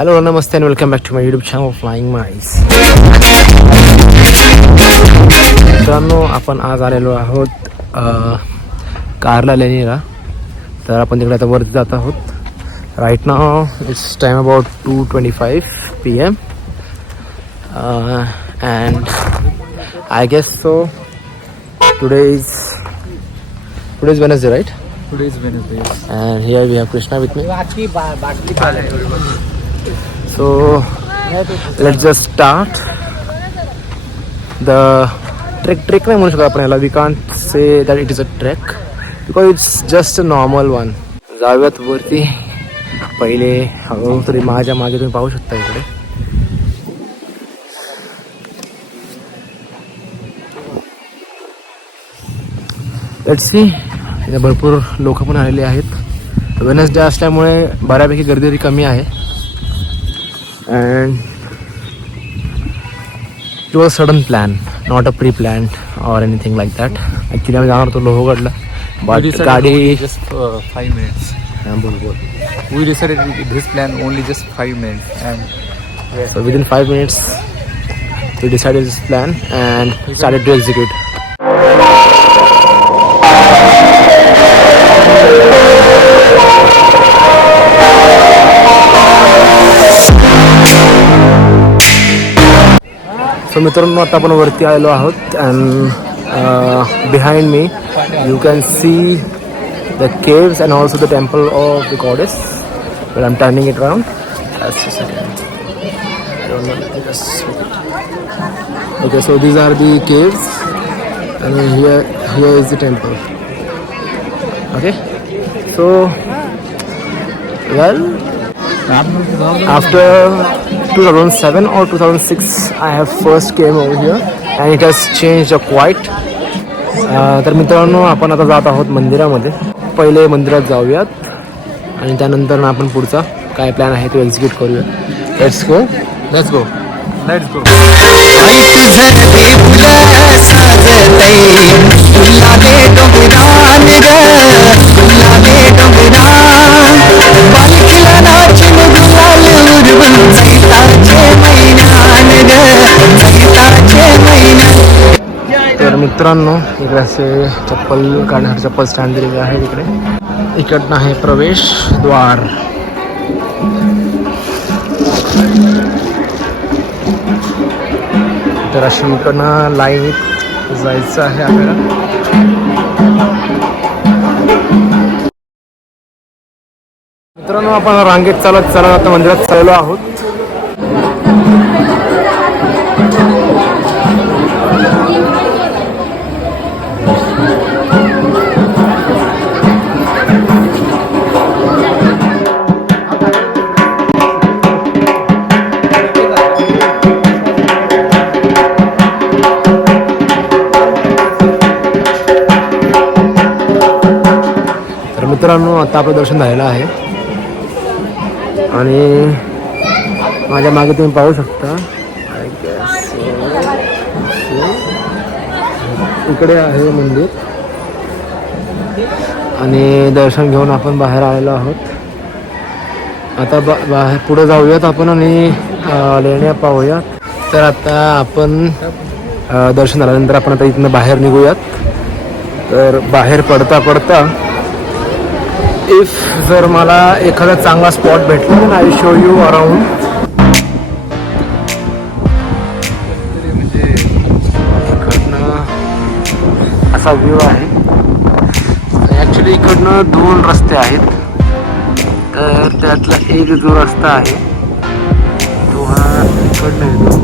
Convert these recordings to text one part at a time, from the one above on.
Hello नमस्ते आणि welcome back to my YouTube channel flying mice. मित्रांनो, आपण आज आलेलो आहोत कारला लेणीला. तर आपण तिकडे आता वरती जात आहोत. Right now it's time about 2:25 PM and I guess so today is Wednesday, right? Today is Wednesday. And here we have Krishna with me. So let's just start the trek नाही म्हणू शकत आपण याला. We can't say that it is a trek because it's just a normal one. जाऊयात वरती. पहिले हळूहळू तरी माझ्या मागे तुम्ही पाहू शकता इकडे. Let's see. इथे भरपूर लोक पण आलेले आहेत. वेडनेसडे असल्यामुळे बऱ्यापैकी गर्दी कमी आहे. And it was sudden plan, not a pre plan or anything like that. Actually आम्ही जाणार होतो लोहगडला, बट गाडी Just 5 minutes. बोल. We decided this plan only just 5 minutes, and So within 5 minutes we decided this plan and started to execute. So मित्रांनो, आता आपण वरती आलेलो आहोत. And behind me you can see the caves and also the temple of the goddess. But I'm turning it around. That's just a second. I don't know. Let me just... Okay, so these are the caves, and here is the temple. Okay, so well, after 2007 or 2006, I have first came over here, and it has changed quite. तर मित्रांनो, आपण आता जात आहोत मंदिरामध्ये. पहिले मंदिरात जाऊयात आणि त्यानंतर आपण पुढचा काय प्लॅन आहे तो एक्झिक्यूट करूया. Let's go. तर मित्रांनो, इकडे असे चप्पल काढण्यासाठी चप्पल स्टँड दिलेले आहे. इकडनं आहे प्रवेश द्वार. तर अशी इकडनं लाईनीत जायचं आहे आपल्याला. मित्रांनो, आपण रांगेत चालत आता मंदिरात चाललो आहोत. मित्रांनो, आता आपलं दर्शन झालेलं आहे आणि माझ्या मागे तुम्ही पाहू शकता. आय गेस इकडे आहे मंदिर आणि दर्शन घेऊन आपण बाहेर आलेलो आहोत. आता बाहेर पुढे जाऊयात आपण आणि लेण्या पाहूयात. तर आता आपण दर्शन झाल्यानंतर आपण आता इथनं बाहेर निघूयात. तर बाहेर पडता इफ जर मला एखादा चांगला स्पॉट भेटला तर आय शो यू अराउंड. म्हणजे इकडनं असा व्ह्यू आहे. ॲक्च्युली इकडनं 2 रस्ते आहेत. तर त्यातला एक जो रस्ता आहे तो हा इकडनं येतो.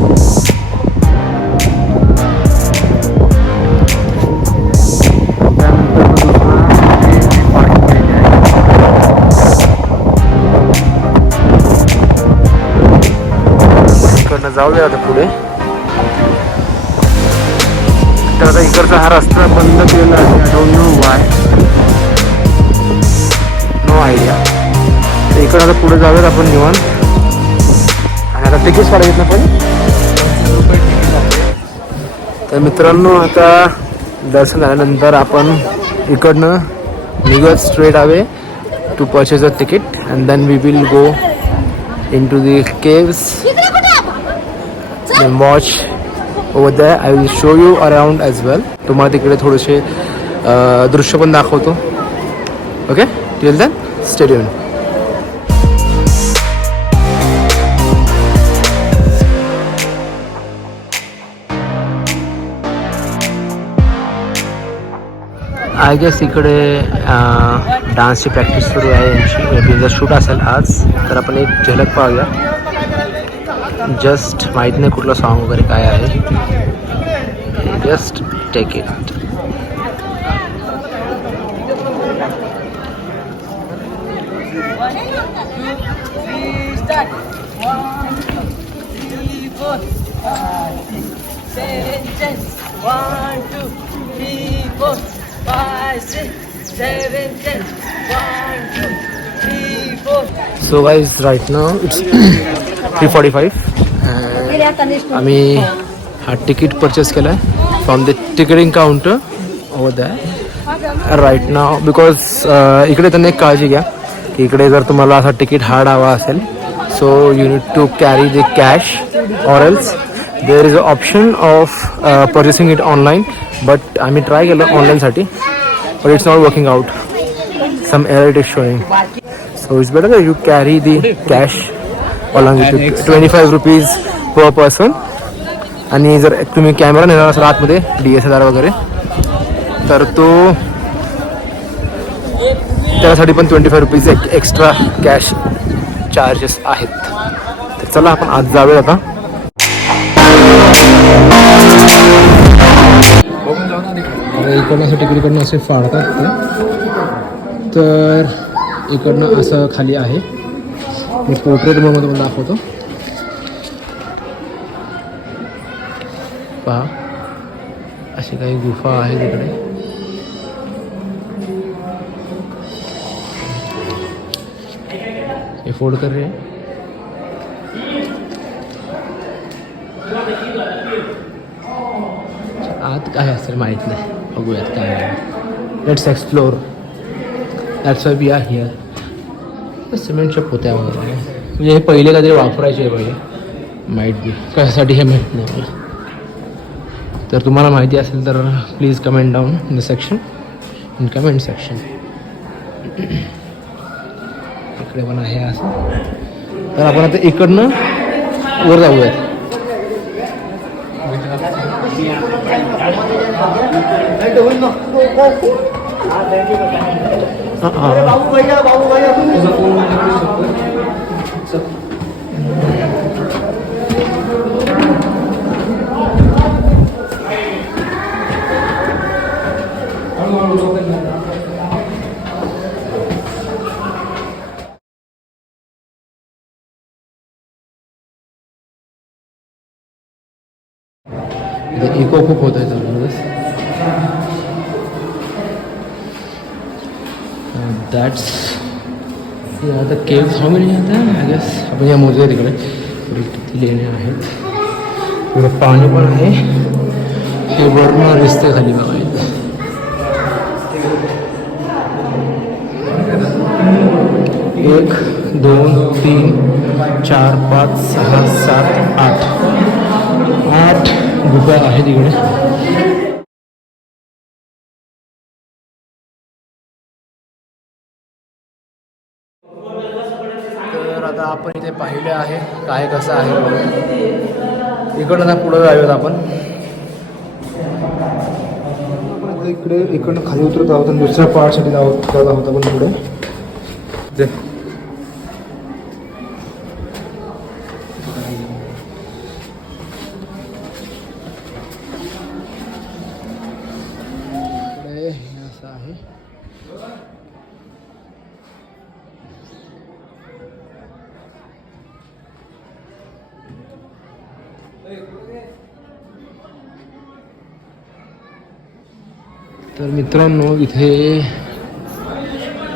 जाऊया आता पुढे. तर आता इकडचा हा रस्ता बंद केलेला आहे. I don't know why, no idea. तर इकडं आता पुढे जाऊयात आपण निवांत. आणि आता तिकीट काढायचं ना पण. तर मित्रांनो, आता दर्शन झाल्यानंतर आपण इकडनं निघत straight away to purchase a ticket and then we will go into the caves. Then watch over there. I will show you around as well. तुम्हाला तिकडे थोडेसे दृश्य पण दाखवतो. Okay, till then stay tuned. I guess इकडे डान्सची practice सुरू आहे यांची. मे बी जर शूट असेल आज तर आपण एक झलक पाहूया. जस्ट माहीत नाही कुठलं सॉन्ग वगैरे काय आहे. Just take it. So guys, right now it's 3:45 आम्ही हा तिकीट परचेस केला आहे from the ticketing counter over that right now. Because इकडे त्यांनी एक काळजी घ्या की इकडे जर तुम्हाला असा तिकीट हार्ड हवा असेल so you need to carry the cash or else there is a option of purchasing it online. But आम्ही ट्राय केलं ऑनलाईनसाठी but it's not working out. Some error it is showing. So it's better that you carry the cash along with you. 25 rupees per person. आणि जर तुम्ही camera नेणार असाल आतमध्ये DSLR वगैरे तर तो त्यासाठी पण 25 रुपीज एक्स्ट्रा कॅश चार्जेस आहेत. तर चला आपण आज जाऊया आता. इकडनं असं तिकडकडनं असे फाडतात ते. तर इकडनं असं खाली आहे. मी पोर्ट्रेट मोडमध्ये पण दाखवतो. पहा अशी काही गुफा आहे तिकडे. हे फोड कर रे. आत काय असेल माहीत नाही. बघूयात काय आहे. Let's explore. That's why we are here. सिमेंटच्या पोत्या वगैरे म्हणजे हे पहिले कधी वापरायचे आहे पहिले. माहीत बी कशासाठी हे माहीत नाही मला. तर तुम्हाला माहिती असेल तर please comment down in the section in comment section. इकडे पण आहे असं. तर आपण आता इकडनं वर जाऊयात. इको खूप होत आहे जबरदस्त. That's the caves. How many आता आय गेस आपण या मोजूया तिकडे किती लेणे आहेत. पुढे पाणी पण आहे. हे वरून दिसते खाली बघायला. 1 2 3 4 5 6 7 8 गुफा आहे तिकडे. तर आता आपण इथे पाहिले आहे काय कसं आहे. इकडनं आता पुढं जाऊयात आपण. इकडे इकडनं खाली उतरत आहोत आणि दुसऱ्या पार्टसाठी जात आहोत आपण पुढे. असं आहे. तर मित्रांनो इथे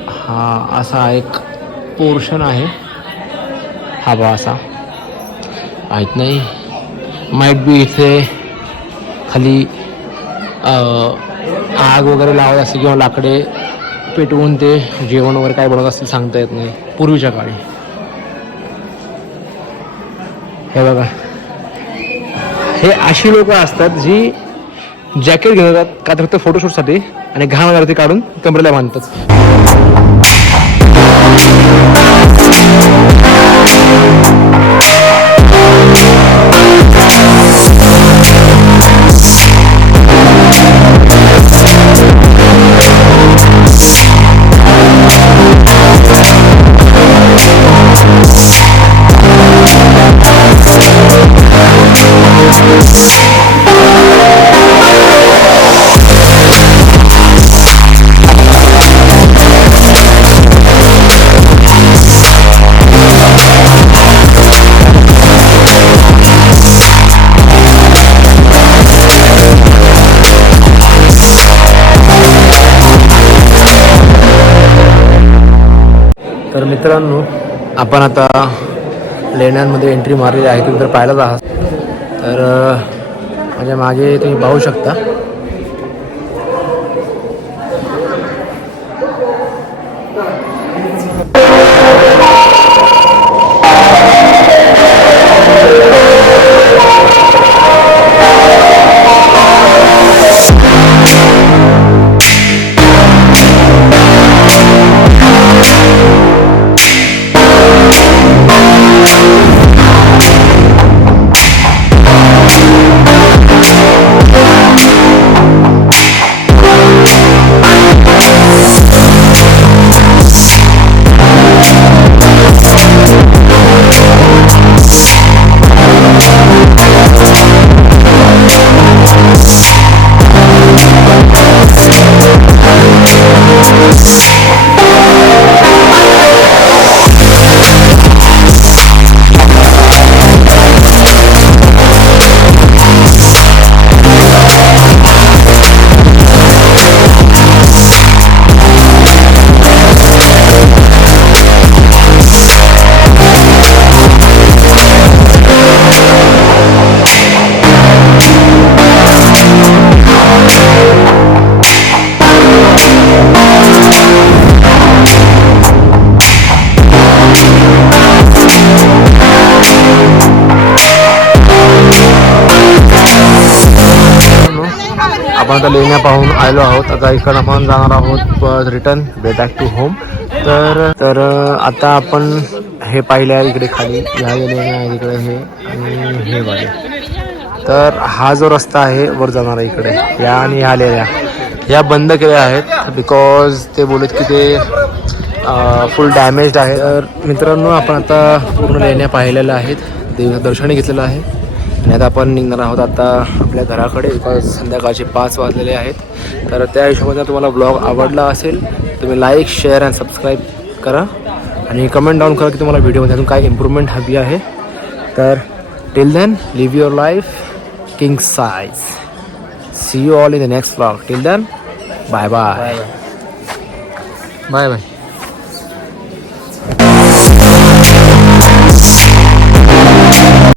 हा असा एक पोर्शन आहे. हवा असा माहीत नाही. माईट बी इथे खाली आग वगैरे लावत असते किंवा लाकडे पेटवून ते जेवण वगैरे काय बनवत असतील सांगता येत नाही. पूर्वीच्या काळी हे बघा, हे अशी लोक असतात जी जॅकेट घेऊन येतात का तर फक्त फोटोशूटसाठी आणि घाम वगैरे ते काढून कमरेला बांधतात. तर मित्रांनो, आपण आता लेण्यांमध्ये एंट्री मारलेली आहे, तुम्ही तर पाहिलंच आहात. तर माझ्या मागे तुम्ही पाहू शकता आपण आता लेण्या पाहून आलो आहोत. आता इकडं आपण जाणार आहोत रिटर्न बॅक टू होम. तर आता आपण हे पाहिले आहे इकडे खाली ह्या लेण्या आहे, इकडे हे आणि हे वाले. तर हा जो रस्ता आहे वर जाणार आहे इकडे, या आणि ह्या लेण्या ह्या बंद केल्या आहेत बिकॉज ते बोलत की ते फुल डॅमेज्ड आहे. तर मित्रांनो, आपण आता पूर्ण लेण्या पाहिलेल्या आहेत, देवाचं दर्शनही घेतलेलं आहे आणि आता आपण निघणार आहोत आता आपल्या घराकडे बिकॉज संध्याकाळचे 5 वाजलेले आहेत. तर त्या हिशोबाने तुम्हाला ब्लॉग आवडला असेल तुम्ही लाईक, शेअर अँड सबस्क्राईब करा आणि कमेंट डाऊन करा की तुम्हाला व्हिडिओमध्ये अजून काय इम्प्रूव्हमेंट हवी आहे. तर till then live your life king size. See you all in the next blog. Till then bye bye. Bye bye.